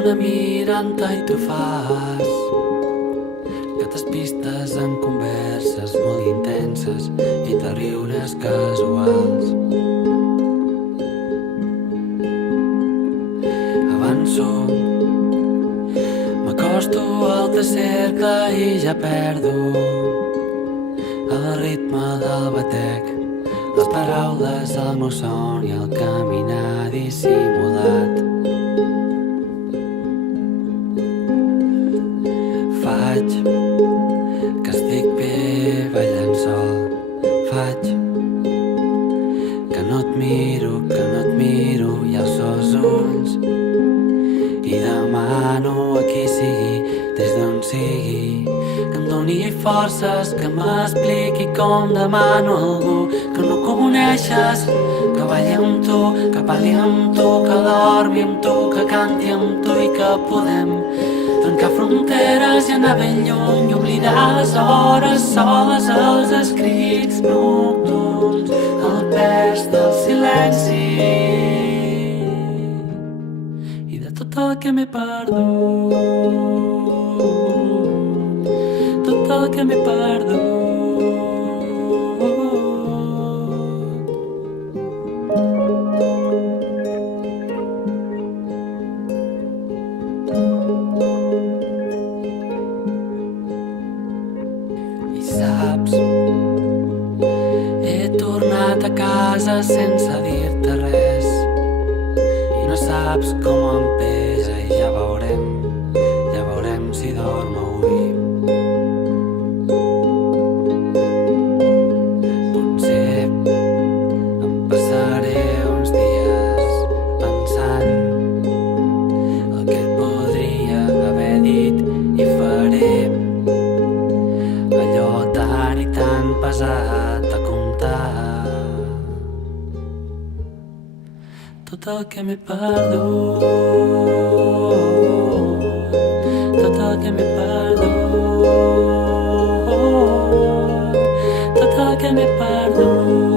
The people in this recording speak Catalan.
una mirant-te i tu fas que t'espistes en converses molt intenses i te riures casuals. Avanço, m'acosto al teu cercle i ja perdo el ritme del batec, les paraules, el meu son i el caminar dissimulat. Faig que estic bé ballant sol, faig que no et miro i alço els ulls i demano a qui sigui, des d'on sigui, que em doni forces, que m'expliqui com demano a algú que no coneixes, que balli amb tu, que parli amb tu, que dormi amb tu, que canti amb tu i que podem trencar fronteres i anar ben lluny, oblidar les hores soles, els escrits nocturns, el pes del silenci i de tot el que m'he perdut, tot el que m'he perdut. Sense dir-te res i no saps com em pesa i ja veurem si dorm avui. Potser em passaré uns dies pensant el que et podria haver dit i faré allò tan i tan pesat a comptar. Tot el que m'he perdut, tot el que m'he perdut, tot el que m'he perdut.